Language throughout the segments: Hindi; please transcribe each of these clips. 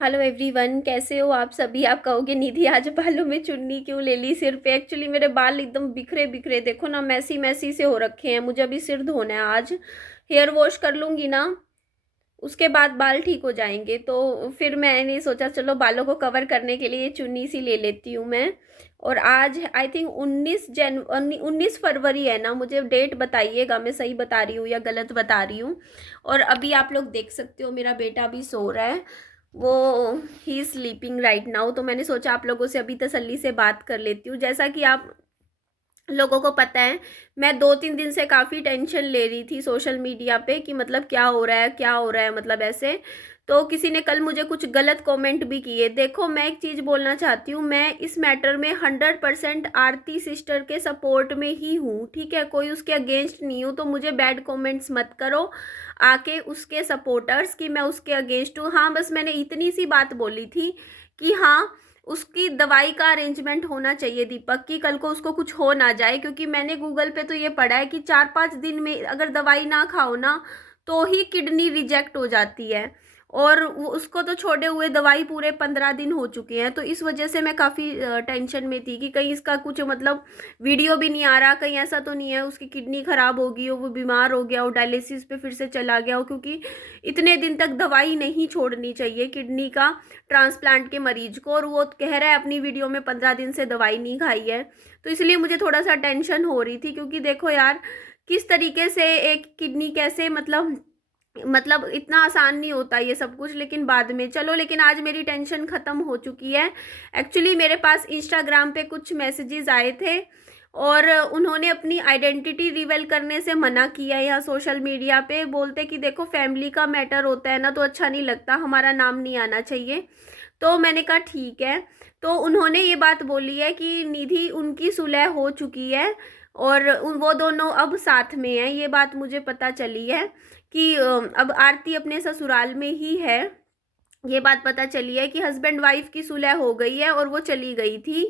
हेलो एवरीवन, कैसे हो आप सभी। आप कहोगे निधि आज बालों में चुन्नी क्यों ले ली सिर पे। एक्चुअली मेरे बाल एकदम बिखरे बिखरे, देखो ना, मैसी मैसी से हो रखे हैं। मुझे अभी सिर धोना है आज। हेयर वॉश कर लूंगी ना, उसके बाद बाल ठीक हो जाएंगे। तो फिर मैंने सोचा चलो बालों को कवर करने के लिए ये चुन्नी सी ले लेती हूँ मैं। और आज आई थिंक 19 फरवरी है ना, मुझे डेट बताइएगा मैं सही बता रही हूँ या गलत बता रही हूँ। और अभी आप लोग देख सकते हो मेरा बेटा अभी सो रहा है। वो ही स्लीपिंग राइट नाउ। तो मैंने सोचा आप लोगों से अभी तसल्ली से बात कर लेती हूँ। जैसा कि आप लोगों को पता है, मैं 2-3 दिन से काफ़ी टेंशन ले रही थी सोशल मीडिया पे कि मतलब क्या हो रहा है क्या हो रहा है, मतलब ऐसे। तो किसी ने कल मुझे कुछ गलत कमेंट भी किए। देखो मैं एक चीज़ बोलना चाहती हूँ, मैं इस मैटर में 100% आरती सिस्टर के सपोर्ट में ही हूँ, ठीक है। कोई उसके अगेंस्ट नहीं हूँ। तो मुझे बैड कमेंट्स मत करो आके उसके सपोर्टर्स कि मैं उसके अगेंस्ट हूँ। हाँ, बस मैंने इतनी सी बात बोली थी कि हाँ, उसकी दवाई का अरेंजमेंट होना चाहिए दीपक की, कल को उसको कुछ हो ना जाए। क्योंकि मैंने गूगल पे तो ये पढ़ा है कि 4-5 दिन में अगर दवाई ना खाओ ना तो ही किडनी रिजेक्ट हो जाती है। और उसको तो छोड़े हुए दवाई पूरे 15 दिन हो चुके हैं। तो इस वजह से मैं काफ़ी टेंशन में थी कि कहीं इसका कुछ मतलब वीडियो भी नहीं आ रहा, कहीं ऐसा तो नहीं है उसकी किडनी खराब होगी और वो बीमार हो गया हो, डायलिसिस पे फिर से चला गया हो। क्योंकि इतने दिन तक दवाई नहीं छोड़नी चाहिए किडनी का ट्रांसप्लांट के मरीज को। और वो कह रहा है अपनी वीडियो में 15 दिन से दवाई नहीं खाई है। तो इसलिए मुझे थोड़ा सा टेंशन हो रही थी। क्योंकि देखो यार, किस तरीके से एक किडनी कैसे मतलब इतना आसान नहीं होता ये सब कुछ। लेकिन बाद में चलो, लेकिन आज मेरी टेंशन ख़त्म हो चुकी है। एक्चुअली मेरे पास इंस्टाग्राम पे कुछ मैसेजेस आए थे और उन्होंने अपनी आइडेंटिटी रिवील करने से मना किया यहाँ सोशल मीडिया पे। बोलते कि देखो फैमिली का मैटर होता है ना, तो अच्छा नहीं लगता, हमारा नाम नहीं आना चाहिए। तो मैंने कहा ठीक है। तो उन्होंने ये बात बोली है कि निधि उनकी सुलह हो चुकी है और वो दोनों अब साथ में हैं। ये बात मुझे पता चली है कि अब आरती अपने ससुराल में ही है। ये बात पता चली है कि हस्बैंड वाइफ की सुलह हो गई है और वो चली गई थी।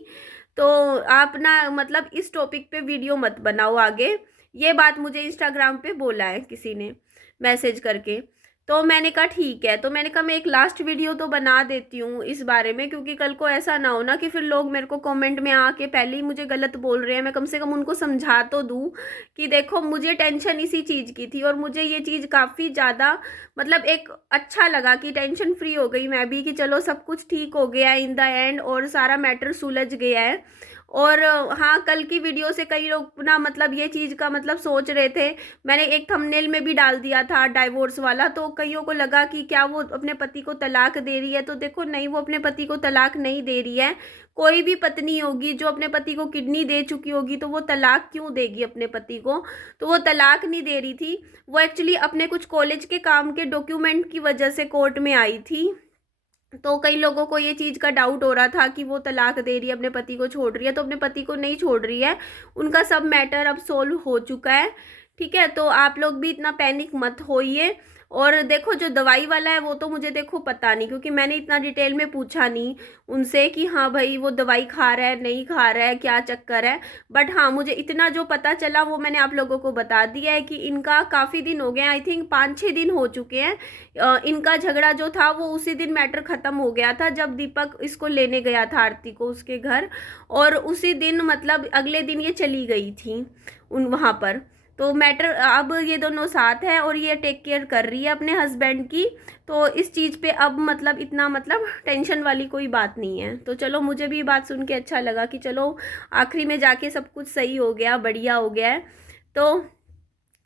तो आप ना मतलब इस टॉपिक पे वीडियो मत बनाओ आगे। ये बात मुझे इंस्टाग्राम पे बोला है किसी ने मैसेज करके। तो मैंने कहा ठीक है। तो मैंने कहा मैं एक लास्ट वीडियो तो बना देती हूँ इस बारे में, क्योंकि कल को ऐसा ना हो ना कि फिर लोग मेरे को कमेंट में आके पहले ही मुझे गलत बोल रहे हैं। मैं कम से कम उनको समझा तो दूँ कि देखो मुझे टेंशन इसी चीज़ की थी और मुझे ये चीज़ काफ़ी ज़्यादा मतलब एक अच्छा लगा कि टेंशन फ्री हो गई मैं भी कि चलो सब कुछ ठीक हो गया इन द एंड और सारा मैटर सुलझ गया है। और हाँ, कल की वीडियो से कई लोग ना मतलब ये चीज़ का मतलब सोच रहे थे। मैंने एक थंबनेल में भी डाल दिया था डाइवोर्स वाला, तो कईयों को लगा कि क्या वो अपने पति को तलाक दे रही है। तो देखो नहीं, वो अपने पति को तलाक नहीं दे रही है। कोई भी पत्नी होगी जो अपने पति को किडनी दे चुकी होगी तो वो तलाक क्यों देगी अपने पति को। तो वो तलाक नहीं दे रही थी, वो एक्चुअली अपने कुछ कॉलेज के काम के डॉक्यूमेंट की वजह से कोर्ट में आई थी। तो कई लोगों को ये चीज़ का डाउट हो रहा था कि वो तलाक दे रही है, अपने पति को छोड़ रही है। तो अपने पति को नहीं छोड़ रही है, उनका सब मैटर अब सोल्व हो चुका है, ठीक है। तो आप लोग भी इतना पैनिक मत होइए। और देखो जो दवाई वाला है वो तो मुझे देखो पता नहीं, क्योंकि मैंने इतना डिटेल में पूछा नहीं उनसे कि हाँ भाई वो दवाई खा रहा है नहीं खा रहा है क्या चक्कर है। बट हाँ, मुझे इतना जो पता चला वो मैंने आप लोगों को बता दिया है कि इनका काफ़ी दिन हो गए, आई थिंक 5-6 दिन हो चुके हैं। इनका झगड़ा जो था वो उसी दिन मैटर ख़त्म हो गया था जब दीपक इसको लेने गया था आरती को उसके घर। और उसी दिन मतलब अगले दिन ये चली गई थी उन वहाँ पर। तो मैटर अब ये दोनों साथ है और ये टेक केयर कर रही है अपने हस्बैंड की। तो इस चीज़ पे अब मतलब इतना मतलब टेंशन वाली कोई बात नहीं है। तो चलो, मुझे भी ये बात सुन के अच्छा लगा कि चलो आखिरी में जाके सब कुछ सही हो गया, बढ़िया हो गया है। तो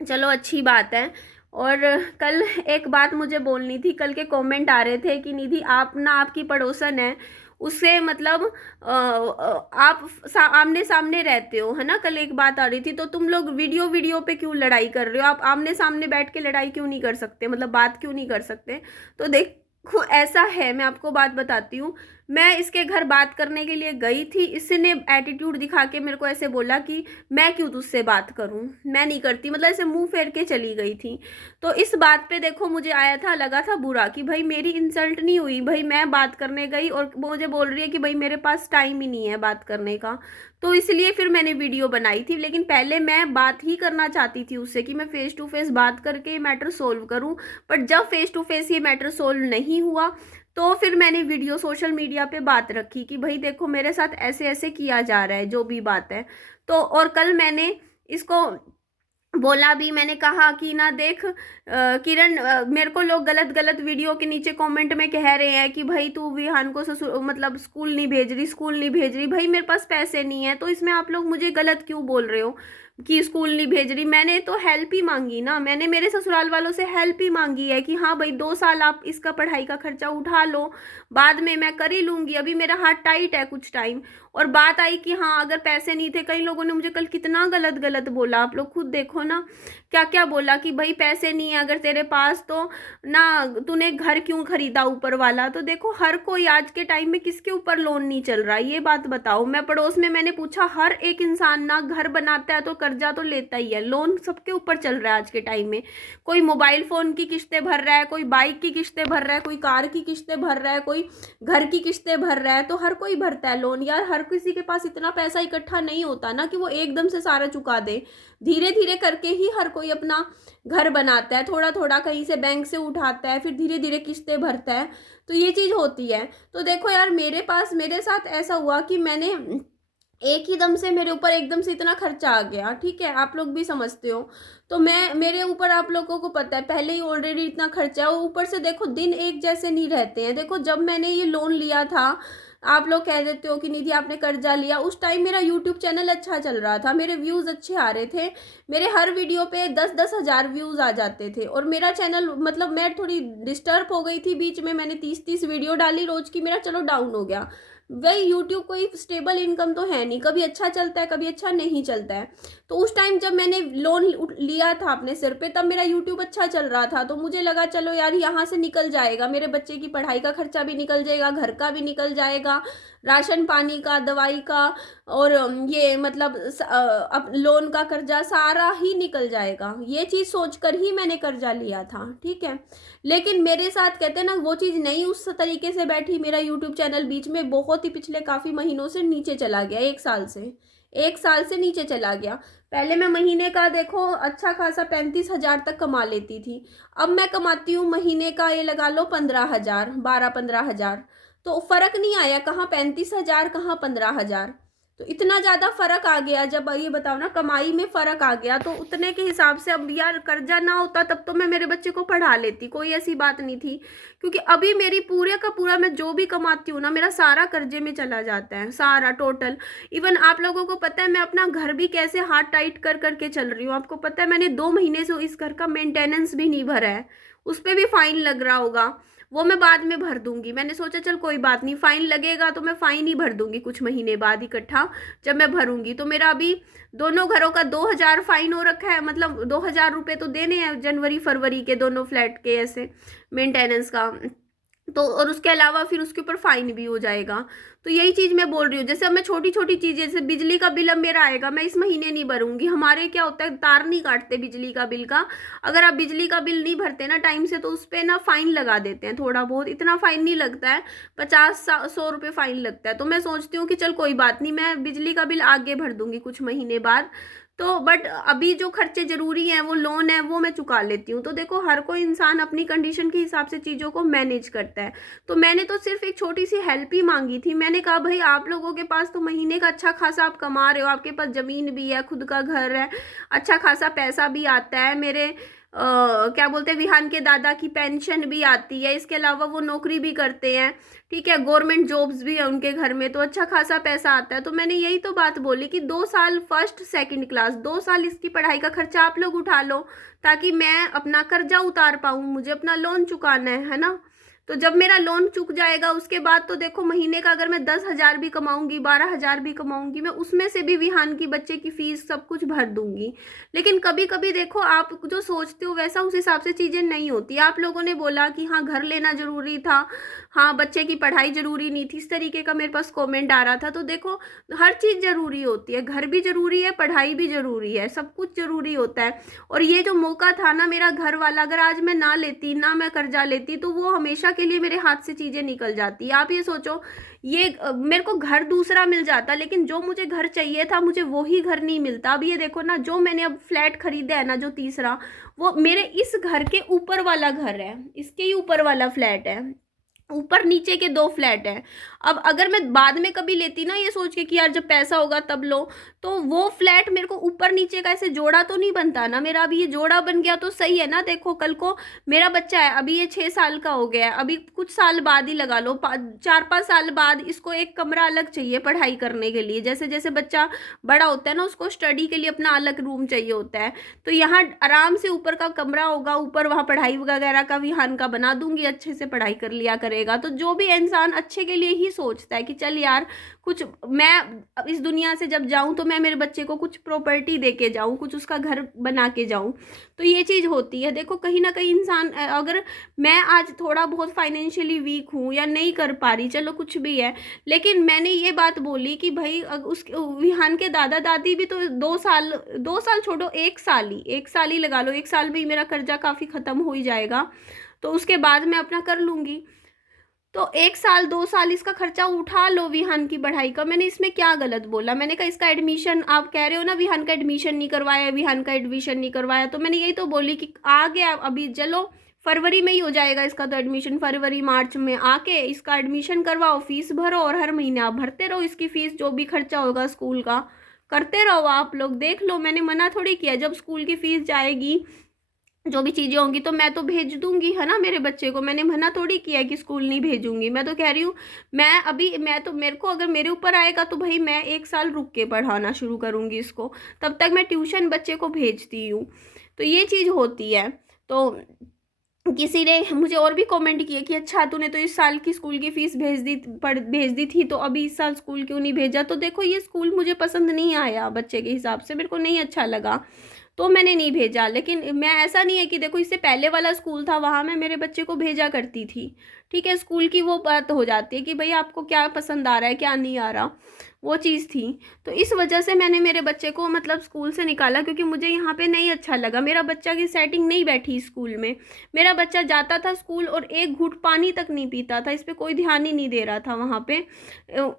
चलो अच्छी बात है। और कल एक बात मुझे बोलनी थी। कल के कमेंट आ रहे थे कि निधि आप ना, आपकी पड़ोसन है उससे मतलब आप आमने सामने रहते हो, है ना। कल एक बात आ रही थी, तो तुम लोग वीडियो वीडियो पे क्यों लड़ाई कर रहे हो, आप आमने सामने बैठ के लड़ाई क्यों नहीं कर सकते, मतलब बात क्यों नहीं कर सकते। तो देखो ऐसा है, मैं आपको बात बताती हूँ। मैं इसके घर बात करने के लिए गई थी, इसने एटीट्यूड दिखा के मेरे को ऐसे बोला कि मैं क्यों तुझसे बात करूं, मैं नहीं करती, मतलब ऐसे मुंह फेर के चली गई थी। तो इस बात पे देखो मुझे आया था, लगा था बुरा कि भाई मेरी इंसल्ट नहीं हुई, भाई मैं बात करने गई और वो मुझे बोल रही है कि भाई मेरे पास टाइम ही नहीं है बात करने का। तो इसलिए फिर मैंने वीडियो बनाई थी। लेकिन पहले मैं बात ही करना चाहती थी उससे कि मैं फेस टू फेस बात करके ये मैटर सोल्व करूं। बट जब फेस टू फेस ये मैटर सोल्व नहीं हुआ तो फिर मैंने वीडियो सोशल मीडिया पे बात रखी कि भाई देखो मेरे साथ ऐसे ऐसे किया जा रहा है, जो भी बात है। तो और कल मैंने इसको बोला भी, मैंने कहा कि ना देख किरण, मेरे को लोग गलत गलत वीडियो के नीचे कमेंट में कह रहे हैं कि भाई तू विहान को ससुर मतलब स्कूल नहीं भेज रही, स्कूल नहीं भेज रही। भाई मेरे पास पैसे नहीं है, तो इसमें आप लोग मुझे गलत क्यों बोल रहे हो कि स्कूल नहीं भेज रही? मैंने तो हेल्प ही मांगी ना, मैंने मेरे ससुराल वालों से हेल्प ही मांगी है कि हाँ भाई 2 साल आप इसका पढ़ाई का खर्चा उठा लो, बाद में मैं कर ही लूंगी, अभी मेरा हाथ टाइट है कुछ टाइम। और बात आई कि हाँ अगर पैसे नहीं थे, कई लोगों ने मुझे कल कितना गलत गलत बोला, आप लोग खुद देखो ना क्या क्या बोला कि भाई पैसे नहीं है अगर तेरे पास तो ना तूने घर क्यों खरीदा ऊपर वाला। तो देखो हर कोई आज के टाइम में किसके ऊपर लोन नहीं चल रहा है, ये बात बताओ। मैं पड़ोस में मैंने पूछा, हर एक इंसान ना घर बनाता है तो कर्जा तो लेता ही है, लोन सबके ऊपर चल रहा है आज के टाइम में। कोई मोबाइल फोन की किस्तें भर रहा है, कोई बाइक की किस्तें भर रहा है, कोई कार की किस्तें भर रहा है, कोई घर की किस्तें भर रहा है। तो हर कोई भरता है लोन यार, हर किसी के पास इतना पैसा इकट्ठा नहीं होता ना कि वो एकदम से सारा चुका दे। धीरे धीरे करके ही हर कोई अपना घर बनाता है, थोड़ा थोड़ा कहीं से बैंक से उठाता है, फिर धीरे धीरे किस्तें भरता है। तो ये चीज़ होती है। तो देखो यार मेरे साथ ऐसा हुआ कि मैंने एक ही दम से मेरे ऊपर एकदम से इतना खर्चा आ गया, ठीक है, आप लोग भी समझते हो। तो मैं मेरे ऊपर आप लोगों को पता है पहले ही ऑलरेडी इतना खर्चा है, और ऊपर से देखो दिन एक जैसे नहीं रहते हैं। देखो जब मैंने ये लोन लिया था, आप लोग कह देते हो कि निधि आपने कर्जा लिया, उस टाइम मेरा यूट्यूब चैनल अच्छा चल रहा था, मेरे व्यूज़ अच्छे आ रहे थे, मेरे हर वीडियो पे 10-10 हज़ार व्यूज़ आ जाते थे। और मेरा चैनल मतलब मैं थोड़ी डिस्टर्ब हो गई थी बीच में, मैंने 30-30 वीडियो डाली रोज़ की, मेरा चलो डाउन हो गया। वही यूट्यूब कोई स्टेबल इनकम तो है नहीं, कभी अच्छा चलता है कभी अच्छा नहीं चलता है। तो उस टाइम जब मैंने लोन लिया था अपने सिर पे, तब मेरा यूट्यूब अच्छा चल रहा था, तो मुझे लगा चलो यार यहाँ से निकल जाएगा, मेरे बच्चे की पढ़ाई का खर्चा भी निकल जाएगा, घर का भी निकल जाएगा, राशन पानी का, दवाई का, और ये मतलब अब लोन का कर्जा सारा ही निकल जाएगा। ये चीज़ सोचकर ही मैंने कर्जा लिया था, ठीक है। लेकिन मेरे साथ कहते हैं ना वो चीज़ नहीं उस तरीके से बैठी। मेरा यूट्यूब चैनल बीच में बहुत ही पिछले काफ़ी महीनों से नीचे चला गया, 1 साल से नीचे चला गया। पहले मैं महीने का देखो अच्छा खासा 35 हज़ार तक कमा लेती थी, अब मैं कमाती हूँ महीने का ये लगा लो 15 हज़ार, 12-15 हज़ार। तो फर्क नहीं आया, कहाँ 35 हज़ार कहाँ 15 हज़ार। तो इतना ज़्यादा फर्क आ गया, जब ये बताओ ना कमाई में फ़र्क आ गया, तो उतने के हिसाब से अब यार कर्जा ना होता तब तो मैं मेरे बच्चे को पढ़ा लेती, कोई ऐसी बात नहीं थी। क्योंकि अभी मेरी पूरे का पूरा मैं जो भी कमाती हूँ ना, मेरा सारा कर्जे में चला जाता है, सारा टोटल। इवन आप लोगों को पता है मैं अपना घर भी कैसे हाथ टाइट कर करके चल रही हूँ। आपको पता है मैंने 2 महीने से इस घर का मेंटेनेंस भी नहीं भरा है, उस पर भी फाइन लग रहा होगा, वो मैं बाद में भर दूंगी। मैंने सोचा चल कोई बात नहीं, फाइन लगेगा तो मैं फाइन ही भर दूंगी कुछ महीने बाद इकट्ठा, जब मैं भरूंगी। तो मेरा अभी दोनों घरों का 2 हज़ार फाइन हो रखा है, मतलब 2 हज़ार रुपये तो देने हैं जनवरी फरवरी के, दोनों फ्लैट के ऐसे मेंटेनेंस का। तो और उसके अलावा फिर उसके ऊपर फाइन भी हो जाएगा। तो यही चीज़ मैं बोल रही हूँ, जैसे अब मैं छोटी छोटी चीज़ें, जैसे बिजली का बिल अब मेरा आएगा, मैं इस महीने नहीं भरूंगी। हमारे क्या होता है, तार नहीं काटते बिजली का बिल का, अगर आप बिजली का बिल नहीं भरते ना टाइम से, तो उस पर ना फाइन लगा देते हैं, थोड़ा बहुत, इतना फाइन नहीं लगता है, 50-100 रुपये फाइन लगता है। तो मैं सोचती हूँ कि चल कोई बात नहीं, मैं बिजली का बिल आगे भर दूंगी कुछ महीने बाद। तो बट अभी जो खर्चे जरूरी हैं, वो लोन है, वो मैं चुका लेती हूँ। तो देखो हर कोई इंसान अपनी कंडीशन के हिसाब से चीज़ों को मैनेज करता है। तो मैंने तो सिर्फ एक छोटी सी हेल्प ही मांगी थी, मैंने कहा भाई आप लोगों के पास तो महीने का अच्छा खासा आप कमा रहे हो, आपके पास ज़मीन भी है, खुद का घर है, अच्छा खासा पैसा भी आता है, मेरे क्या बोलते हैं विहान के दादा की पेंशन भी आती है, इसके अलावा वो नौकरी भी करते हैं, ठीक है, गवर्नमेंट जॉब्स भी है उनके घर में, तो अच्छा खासा पैसा आता है। तो मैंने यही तो बात बोली कि 2 साल फर्स्ट सेकंड क्लास, 2 साल इसकी पढ़ाई का खर्चा आप लोग उठा लो, ताकि मैं अपना कर्जा उतार पाऊँ, मुझे अपना लोन चुकाना है ना। तो जब मेरा लोन चुक जाएगा उसके बाद तो देखो महीने का अगर मैं 10 हज़ार भी कमाऊंगी, 12 हज़ार भी कमाऊंगी, मैं उसमें से भी विहान की बच्चे की फीस सब कुछ भर दूंगी। लेकिन कभी कभी देखो आप जो सोचते हो वैसा उस हिसाब से चीज़ें नहीं होती। आप लोगों ने बोला कि हाँ घर लेना जरूरी था, हाँ बच्चे की पढ़ाई जरूरी नहीं थी, इस तरीके का मेरे पास कॉमेंट आ रहा था। तो देखो हर चीज़ जरूरी होती है, घर भी जरूरी है, पढ़ाई भी जरूरी है, सब कुछ जरूरी होता है। और ये जो मौका था ना मेरा घर वाला, अगर आज मैं ना लेती, ना मैं कर्जा लेती, तो वो हमेशा के लिए मेरे हाथ से चीज़ें निकल जाती। आप ये सोचो, ये मेरे को घर दूसरा मिल जाता, लेकिन जो मुझे घर चाहिए था मुझे वही घर नहीं मिलता। अब ये देखो ना, जो मैंने अब फ्लैट खरीदा है ना, जो तीसरा, वो मेरे इस घर के ऊपर वाला घर है, इसके ही ऊपर वाला फ्लैट है। ऊपर नीचे के 2 फ्लैट हैं। अब अगर मैं बाद में कभी लेती ना ये सोच के कि यार जब पैसा होगा तब लो, तो वो फ्लैट मेरे को ऊपर नीचे का ऐसे जोड़ा तो नहीं बनता ना मेरा। अभी ये जोड़ा बन गया तो सही है ना। देखो कल को मेरा बच्चा है, अभी ये 6 साल का हो गया है, अभी कुछ साल बाद ही लगा लो, 4-5 साल बाद इसको एक कमरा अलग चाहिए पढ़ाई करने के लिए। जैसे जैसे बच्चा बड़ा होता है ना, उसको स्टडी के लिए अपना अलग रूम चाहिए होता है। तो यहाँ आराम से ऊपर का कमरा होगा, ऊपर वहाँ पढ़ाई वगैरह का विहान का बना दूंगी, अच्छे से पढ़ाई कर लिया करेगा। तो जो भी इंसान अच्छे के लिए ही सोचता है कि चल यार कुछ मैं इस दुनिया से जब जाऊं तो मैं मेरे बच्चे को कुछ प्रॉपर्टी दे के जाऊं, कुछ उसका घर बना के जाऊं, तो ये चीज़ होती है। देखो कहीं ना कहीं इंसान अगर मैं आज थोड़ा बहुत फाइनेंशियली वीक हूँ या नहीं कर पा रही, चलो कुछ भी है, लेकिन मैंने ये बात बोली कि भाई उस विहान के दादा दादी भी तो 2 साल, 2 साल छोड़ो, 1 साल ही लगा लो, 1 साल में ही मेरा कर्जा काफ़ी ख़त्म हो ही जाएगा, तो उसके बाद मैं अपना कर लूँगी। तो 1 साल 2 साल इसका खर्चा उठा लो विहान की पढ़ाई का, मैंने इसमें क्या गलत बोला। मैंने कहा इसका एडमिशन, आप कह रहे हो ना विहान का एडमिशन नहीं करवाया, विहान का एडमिशन नहीं करवाया, तो मैंने यही तो बोली कि आ गया अभी, चलो फरवरी में ही हो जाएगा इसका तो एडमिशन, फरवरी मार्च में आके इसका एडमिशन करवाओ, फीस भरो और हर महीने आप भरते रहो इसकी फीस, जो भी खर्चा होगा स्कूल का करते रहो, आप लोग देख लो। मैंने मना थोड़ी किया, जब स्कूल की फीस जाएगी जो भी चीज़ें होंगी तो मैं तो भेज दूंगी है ना मेरे बच्चे को, मैंने मना थोड़ी किया है कि स्कूल नहीं भेजूंगी। मैं तो कह रही हूँ मैं तो मेरे को अगर मेरे ऊपर आएगा तो भाई मैं 1 साल रुक के पढ़ाना शुरू करूंगी इसको, तब तक मैं ट्यूशन बच्चे को भेजती हूँ। तो ये चीज़ होती है। तो किसी ने मुझे और भी कमेंट किया कि अच्छा तूने तो इस साल की स्कूल की फीस भेज दी थी, तो अभी इस साल स्कूल क्यों नहीं भेजा। तो देखो ये स्कूल मुझे पसंद नहीं आया, बच्चे के हिसाब से मेरे को नहीं अच्छा लगा, तो मैंने नहीं भेजा। लेकिन मैं ऐसा नहीं है कि देखो इससे पहले वाला स्कूल था वहाँ मैं मेरे बच्चे को भेजा करती थी, ठीक है, स्कूल की वो बात हो जाती है कि भाई आपको क्या पसंद आ रहा है क्या नहीं आ रहा, वो चीज़ थी। तो इस वजह से मैंने मेरे बच्चे को मतलब स्कूल से निकाला, क्योंकि मुझे यहाँ पे नहीं अच्छा लगा, मेरा बच्चा की सेटिंग नहीं बैठी स्कूल में। मेरा बच्चा जाता था स्कूल और एक घूंट पानी तक नहीं पीता था, इस पर कोई ध्यान ही नहीं दे रहा था वहाँ पे।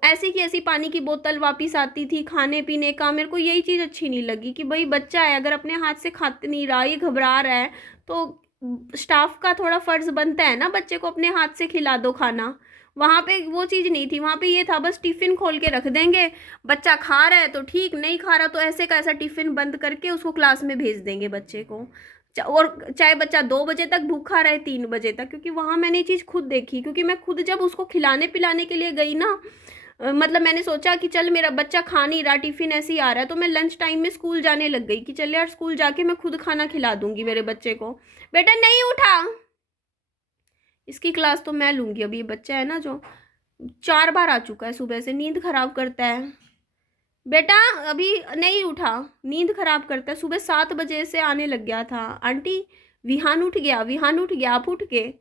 ऐसी की ऐसी पानी की बोतल वापस आती थी, खाने पीने का मेरे को यही चीज़ अच्छी नहीं लगी कि भाई बच्चा है अगर अपने हाथ से खा नहीं रहा, ये घबरा रहा है, तो स्टाफ का थोड़ा फर्ज बनता है ना बच्चे को अपने हाथ से खिला दो खाना। वहाँ पे वो चीज़ नहीं थी, वहाँ पे ये था बस टिफ़िन खोल के रख देंगे, बच्चा खा रहा है तो ठीक, नहीं खा रहा तो ऐसे का ऐसा टिफ़िन बंद करके उसको क्लास में भेज देंगे बच्चे को। और चाहे बच्चा 2 बजे तक भूखा रहे, 3 बजे तक, क्योंकि वहाँ मैंने ये चीज़ खुद देखी, क्योंकि मैं खुद जब उसको खिलाने पिलाने के लिए गई ना, मतलब मैंने सोचा कि चल मेरा बच्चा खा नहीं रहा, टिफ़िन ऐसे ही आ रहा है, तो मैं लंच टाइम में स्कूल जाने लग गई कि चल यार स्कूल जाके मैं खुद खाना खिला दूंगी मेरे बच्चे को। बेटा नहीं उठा, इसकी क्लास तो मैं लूंगी। अभी ये बच्चा है ना जो 4 बार आ चुका है सुबह से, नींद खराब करता है। बेटा अभी नहीं उठा, नींद खराब करता है, सुबह 7 बजे से आने लग गया था। आंटी विहान उठ गया, विहान उठ गया, आप उठ के।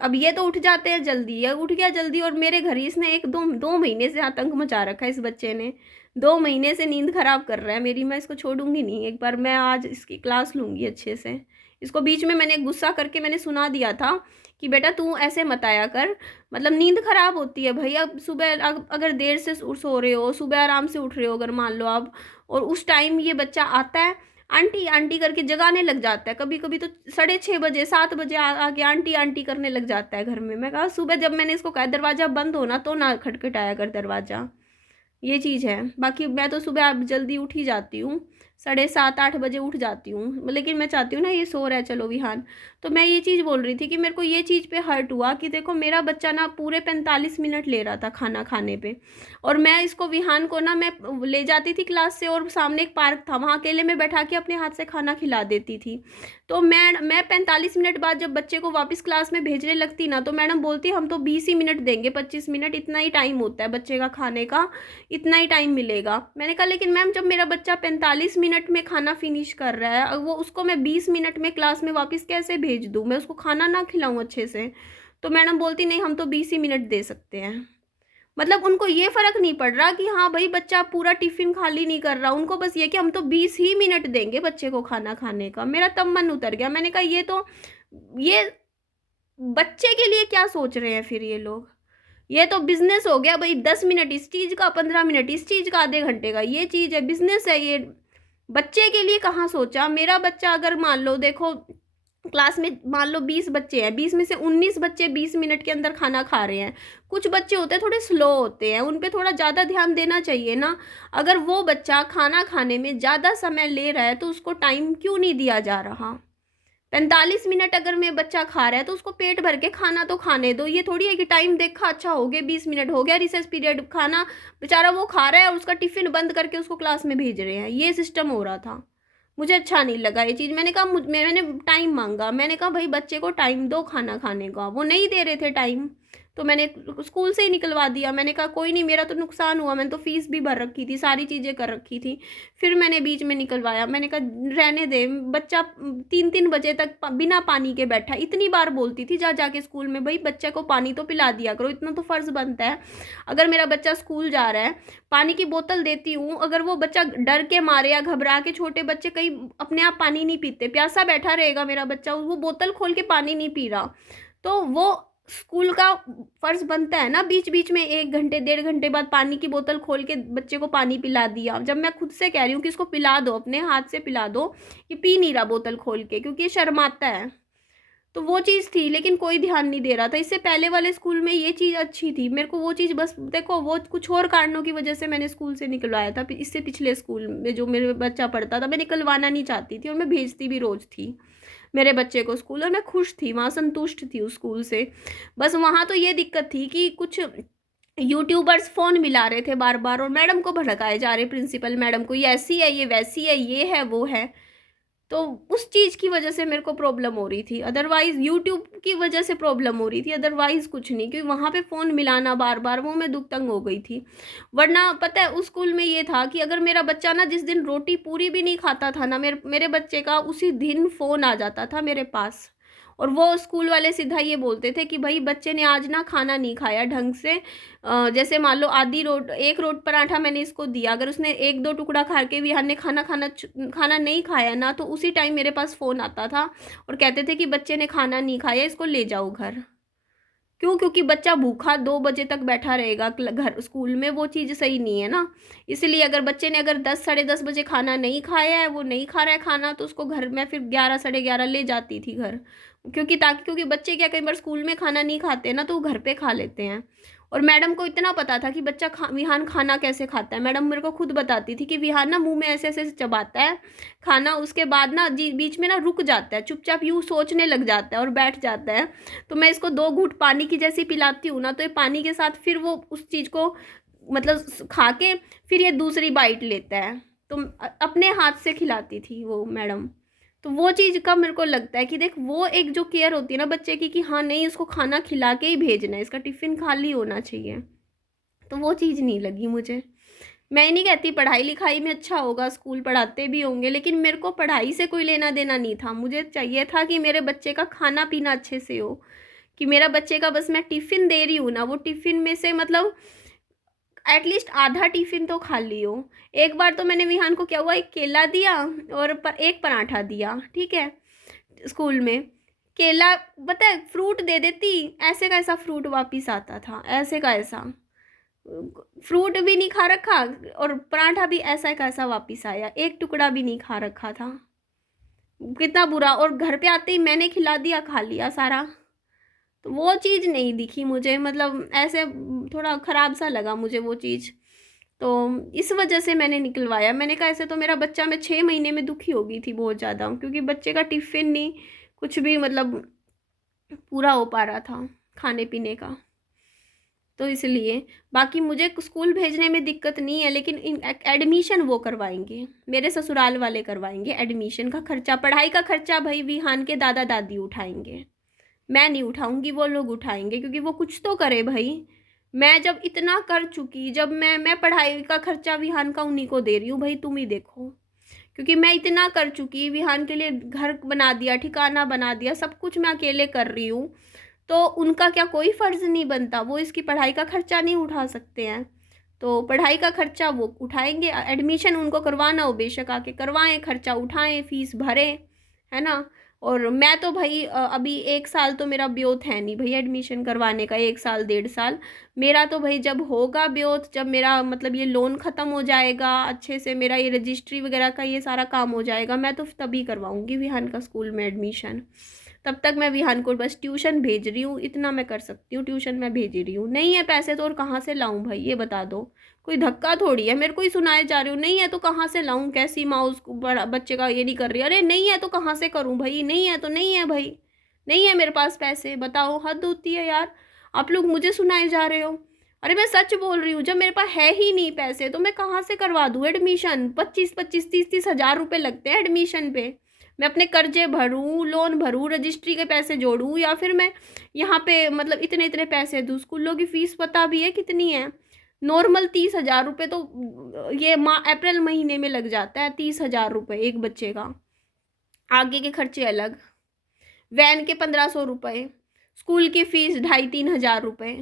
अब ये तो उठ जाते हैं जल्दी, ये उठ गया जल्दी, और मेरे घर ही इसने एक दो 2 महीने से आतंक मचा रखा है इस बच्चे ने, 2 महीने से नींद खराब कर रहा है मेरी। मैं इसको छोड़ूंगी नहीं, एक बार मैं आज इसकी क्लास लूंगी अच्छे से। इसको बीच में मैंने गुस्सा करके मैंने सुना दिया था कि बेटा तू ऐसे मत आया कर, मतलब नींद खराब होती है भैया। सुबह अगर देर से सो रहे हो, सुबह आराम से उठ रहे हो अगर मान लो आप, और उस टाइम ये बच्चा आता है आंटी आंटी करके जगाने लग जाता है, कभी कभी तो 6:30 बजे 7 बजे आके आंटी आंटी करने लग जाता है घर में। मैं कहा सुबह जब मैंने इसको कहा दरवाज़ा बंद हो ना, तो ना खटखटाया कर दरवाज़ा, ये चीज़ है। बाकी मैं तो सुबह आप जल्दी उठ ही जाती हूँ, 7:30-8 बजे उठ जाती हूँ, लेकिन मैं चाहती हूँ ना ये सो रहा है चलो विहान। तो मैं ये चीज़ बोल रही थी कि मेरे को ये चीज़ पे हर्ट हुआ कि देखो मेरा बच्चा ना पूरे 45 मिनट ले रहा था खाना खाने पे, और मैं इसको विहान को ना मैं ले जाती थी क्लास से, और सामने एक पार्क था वहाँ अकेले में बैठा के अपने हाथ से खाना खिला देती थी। तो मैं 45 मिनट बाद जब बच्चे को वापस क्लास में भेजने लगती ना, तो मैडम बोलती हम तो 20 ही मिनट देंगे, 25 मिनट इतना ही टाइम होता है बच्चे का खाने का, इतना ही टाइम मिलेगा। मैंने कहा लेकिन मैम जब मेरा बच्चा 45 मिनट में खाना फिनिश कर रहा है, वो उसको मैं 20 मिनट में क्लास में वापस कैसे भेज दूँ, मैं उसको खाना ना खिलाऊँ अच्छे से। तो मैडम बोलती नहीं हम तो 20 ही मिनट दे सकते हैं। मतलब उनको ये फर्क नहीं पड़ रहा कि हाँ भाई बच्चा पूरा टिफिन खाली नहीं कर रहा, उनको बस ये कि हम तो 20 ही मिनट देंगे बच्चे को खाना खाने का। मेरा तब मन उतर गया, मैंने कहा ये बच्चे के लिए क्या सोच रहे हैं फिर ये लोग। ये तो बिजनेस हो गया भाई, 10 मिनट इस चीज का, 15 मिनट इस चीज का, आधे घंटे का ये चीज है, बिजनेस है ये। बच्चे के लिए कहाँ सोचा। मेरा बच्चा अगर मान लो देखो क्लास में मान लो 20 बच्चे हैं, 20 में से 19 बच्चे 20 मिनट के अंदर खाना खा रहे हैं। कुछ बच्चे होते हैं थोड़े स्लो होते हैं, उन पे थोड़ा ज़्यादा ध्यान देना चाहिए ना। अगर वो बच्चा खाना खाने में ज़्यादा समय ले रहा है तो उसको टाइम क्यों नहीं दिया जा रहा? 45 मिनट अगर मैं बच्चा खा रहा है तो उसको पेट भर के खाना तो खाने दो। ये थोड़ी है कि टाइम देखा, अच्छा हो गया 20 मिनट हो गया, रिसेस पीरियड, खाना बेचारा वो खा रहा है और उसका टिफिन बंद करके उसको क्लास में भेज रहे हैं। ये सिस्टम हो रहा था, मुझे अच्छा नहीं लगा ये चीज़। मैंने कहा मैंने टाइम मांगा, मैंने कहा भाई बच्चे को टाइम दो खाना खाने का, वो नहीं दे रहे थे टाइम, तो मैंने स्कूल से ही निकलवा दिया। मैंने कहा कोई नहीं, मेरा तो नुकसान हुआ, मैंने तो फीस भी भर रखी थी, सारी चीज़ें कर रखी थी। फिर मैंने बीच में निकलवाया, मैंने कहा रहने दे, बच्चा 3-3 बजे तक बिना पानी के बैठा। इतनी बार बोलती थी जा जाके स्कूल में, भाई बच्चे को पानी तो पिला दिया करो, इतना तो फ़र्ज़ बनता है। अगर मेरा बच्चा स्कूल जा रहा है, पानी की बोतल देती हूँ, अगर वो बच्चा डर के मारे या घबरा के, छोटे बच्चे कहीं अपने आप पानी नहीं पीते, प्यासा बैठा रहेगा मेरा बच्चा, वो बोतल खोल के पानी नहीं पी रहा, तो वो स्कूल का फर्ज बनता है ना बीच बीच में 1 घंटे 1.5 घंटे बाद पानी की बोतल खोल के बच्चे को पानी पिला दिया। जब मैं खुद से कह रही हूँ कि इसको पिला दो, अपने हाथ से पिला दो, कि पी नहीं रहा बोतल खोल के क्योंकि ये शर्माता है, तो वो चीज़ थी, लेकिन कोई ध्यान नहीं दे रहा था। इससे पहले वाले स्कूल में ये चीज़ अच्छी थी, मेरे को वो चीज़, बस देखो वो कुछ और कारणों की वजह से मैंने स्कूल से निकलवाया था। इससे पिछले स्कूल में जो मेरे बच्चा पढ़ता था, मैं निकलवाना नहीं चाहती थी और मैं भेजती भी रोज़ थी मेरे बच्चे को स्कूल, और मैं खुश थी वहाँ, संतुष्ट थी उस स्कूल से। बस वहाँ तो ये दिक्कत थी कि कुछ यूट्यूबर्स फ़ोन मिला रहे थे बार बार और मैडम को भड़काए जा रहे, प्रिंसिपल मैडम को, ये ऐसी है, ये वैसी है, ये है, वो है। तो उस चीज़ की वजह से मेरे को प्रॉब्लम हो रही थी, अदरवाइज़ यूट्यूब की वजह से प्रॉब्लम हो रही थी, अदरवाइज़ कुछ नहीं, क्योंकि वहाँ पे फ़ोन मिलाना बार बार, वो मैं दुख तंग हो गई थी। वरना पता है उस स्कूल में ये था कि अगर मेरा बच्चा ना जिस दिन रोटी पूरी भी नहीं खाता था ना, मेरे बच्चे का उसी दिन फ़ोन आ जाता था मेरे पास। और वो स्कूल वाले सीधा ये बोलते थे कि भाई बच्चे ने आज ना खाना नहीं खाया ढंग से। जैसे मान लो आधी रोट एक रोट पराठा मैंने इसको दिया, अगर उसने 1-2 टुकड़ा खा के भी हमने खाना नहीं खाया ना, तो उसी टाइम मेरे पास फ़ोन आता था और कहते थे कि बच्चे ने खाना नहीं खाया, इसको ले जाओ घर। क्यों? क्योंकि बच्चा भूखा 2 बजे तक बैठा रहेगा घर स्कूल में, वो चीज़ सही नहीं है ना। इसलिए अगर बच्चे ने अगर 10 साढ़े 10 बजे खाना नहीं खाया है, वो नहीं खा रहा है खाना, तो उसको घर में फिर 11 साढ़े 11 ले जाती थी घर। क्योंकि बच्चे क्या कई बार स्कूल में खाना नहीं खाते ना, तो वो घर पे खा लेते हैं। और मैडम को इतना पता था कि बच्चा विहान खाना कैसे खाता है। मैडम मेरे को खुद बताती थी कि विहान ना मुँह में ऐसे-ऐसे चबाता है खाना, उसके बाद ना जी बीच में ना रुक जाता है, चुपचाप यूँ सोचने लग जाता है और बैठ जाता है। तो मैं इसको 2 घूँट पानी की जैसी पिलाती हूँ ना, तो ये पानी के साथ फिर वो उस चीज़ को मतलब खा के फिर ये दूसरी बाइट लेता है। तो अपने हाथ से खिलाती थी वो मैडम। तो वो चीज़ का मेरे को लगता है कि देख, वो एक जो केयर होती है ना बच्चे की, कि हाँ नहीं उसको खाना खिला के ही भेजना है, इसका टिफ़िन खाली होना चाहिए, तो वो चीज़ नहीं लगी मुझे। मैं नहीं कहती पढ़ाई लिखाई में अच्छा होगा, स्कूल पढ़ाते भी होंगे, लेकिन मेरे को पढ़ाई से कोई लेना देना नहीं था। मुझे चाहिए था कि मेरे बच्चे का खाना पीना अच्छे से हो, कि मेरा बच्चे का बस मैं टिफ़िन दे रही हूँ ना, वो टिफ़िन में से मतलब एटलीस्ट आधा टिफ़िन तो खाली हो। एक बार तो मैंने विहान को क्या हुआ, एक केला दिया और एक पराठा दिया, ठीक है, स्कूल में। केला, पता है फ्रूट दे देती, ऐसे का ऐसा फ्रूट वापिस आता था, ऐसे का ऐसा। फ्रूट भी नहीं खा रखा और पराठा भी ऐसा का ऐसा वापिस आया, एक टुकड़ा भी नहीं खा रखा था। कितना बुरा। और घर पे आते ही मैंने खिला दिया, खा लिया सारा। तो वो चीज़ नहीं दिखी मुझे, मतलब ऐसे थोड़ा ख़राब सा लगा मुझे वो चीज़। तो इस वजह से मैंने निकलवाया। मैंने कहा ऐसे तो मेरा बच्चा, मैं 6 महीने में दुखी हो गई थी बहुत ज़्यादा, क्योंकि बच्चे का टिफ़िन नहीं कुछ भी मतलब पूरा हो पा रहा था खाने पीने का। तो इसलिए बाकी मुझे स्कूल भेजने में दिक्कत नहीं है, लेकिन एडमिशन वो करवाएंगे, मेरे ससुराल वाले करवाएंगे एडमिशन का खर्चा, पढ़ाई का खर्चा भाई विहान के दादा दादी उठाएंगे, मैं नहीं उठाऊंगी, वो लोग उठाएंगे, क्योंकि वो कुछ तो करे भाई। मैं जब इतना कर चुकी, जब मैं पढ़ाई का खर्चा विहान का उन्हीं को दे रही हूँ भाई, तुम ही देखो, क्योंकि मैं इतना कर चुकी, विहान के लिए घर बना दिया, ठिकाना बना दिया, सब कुछ मैं अकेले कर रही हूँ, तो उनका क्या कोई फ़र्ज़ नहीं बनता? वो इसकी पढ़ाई का खर्चा नहीं उठा सकते हैं? तो पढ़ाई का खर्चा वो उठाएंगे, एडमिशन उनको करवाना हो बेशक आके करवाएं, खर्चा उठाएं, फ़ीस भरें, है ना। और मैं तो भाई अभी 1 साल तो मेरा ब्योत है नहीं भाई एडमिशन करवाने का, 1 साल 1.5 साल मेरा तो भाई जब होगा ब्योत, जब मेरा मतलब ये लोन ख़त्म हो जाएगा अच्छे से, मेरा ये रजिस्ट्री वगैरह का ये सारा काम हो जाएगा, मैं तो तभी करवाऊँगी विहान का स्कूल में एडमिशन। तब तक मैं विहान को बस ट्यूशन भेज रही हूँ, इतना मैं कर सकती हूँ, ट्यूशन मैं भेज रही हूँ। नहीं है पैसे तो और कहाँ से लाऊं भाई, ये बता दो। कोई धक्का थोड़ी है, मेरे को ही सुनाए जा रहे हो, नहीं है तो कहाँ से लाऊं, कैसी माँ उसको बड़ा बच्चे का ये नहीं कर रही, अरे नहीं है तो कहाँ से करूँ भाई, नहीं है तो नहीं है भाई, नहीं है मेरे पास पैसे, बताओ, हद होती है यार। आप लोग मुझे सुनाए जा रहे हो, अरे मैं सच बोल रही हूँ, जब मेरे पास है ही नहीं पैसे तो मैं कहाँ से करवा दूँ एडमिशन। 25-25 30-30 हज़ार रुपये लगते हैं एडमिशन पे। मैं अपने कर्जे भरूँ, लोन भरूँ, रजिस्ट्री के पैसे जोड़ूँ, या फिर मैं यहाँ पे मतलब इतने इतने पैसे दूँ। स्कूलों की फ़ीस पता भी है कितनी है, नॉर्मल 30 हज़ार रुपये तो ये अप्रैल महीने में लग जाता है, 30 हज़ार रुपये एक बच्चे का। आगे के खर्चे अलग, वैन के 1500 रुपये, स्कूल की फ़ीस 2,500-3 हज़ार रुपये,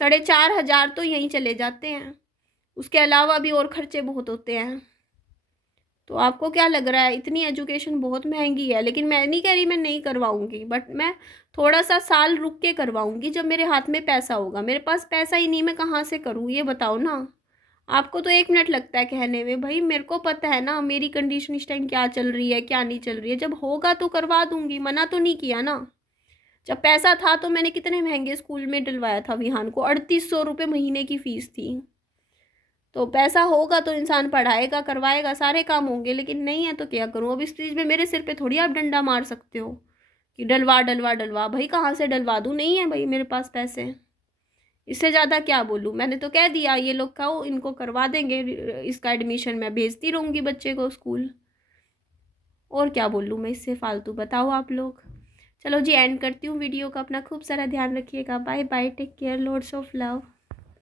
4,500 तो यहीं चले जाते हैं। उसके अलावा भी और खर्चे बहुत होते हैं। तो आपको क्या लग रहा है, इतनी एजुकेशन बहुत महंगी है? लेकिन मैं नहीं कह रही मैं नहीं करवाऊंगी, बट मैं थोड़ा सा साल रुक के करवाऊंगी जब मेरे हाथ में पैसा होगा। मेरे पास पैसा ही नहीं, मैं कहाँ से करूँ ये बताओ ना। आपको तो 1 मिनट लगता है कहने में, भाई मेरे को पता है ना मेरी कंडीशन इस टाइम क्या चल रही है क्या नहीं चल रही है। जब होगा तो करवा दूंगी, मना तो नहीं किया ना। जब पैसा था तो मैंने कितने महंगे स्कूल में डलवाया था विहान को, 3800 रुपये महीने की फ़ीस थी। तो पैसा होगा तो इंसान पढ़ाएगा, करवाएगा, सारे काम होंगे, लेकिन नहीं है तो क्या करूँ। अब इस चीज़ में मेरे सिर पे थोड़ी आप डंडा मार सकते हो कि डलवा डलवा डलवा। भाई कहाँ से डलवा दूँ, नहीं है भाई मेरे पास पैसे, इससे ज़्यादा क्या बोलूँ। मैंने तो कह दिया ये लोग कहो इनको करवा देंगे इसका एडमिशन, मैं भेजती रहूँगी बच्चे को स्कूल। और क्या बोलूँ मैं इससे फालतू, बताओ आप लोग। चलो जी, एंड करती हूँ वीडियो का। अपना खूब सारा ध्यान रखिएगा। Bye bye, take care, lots of love.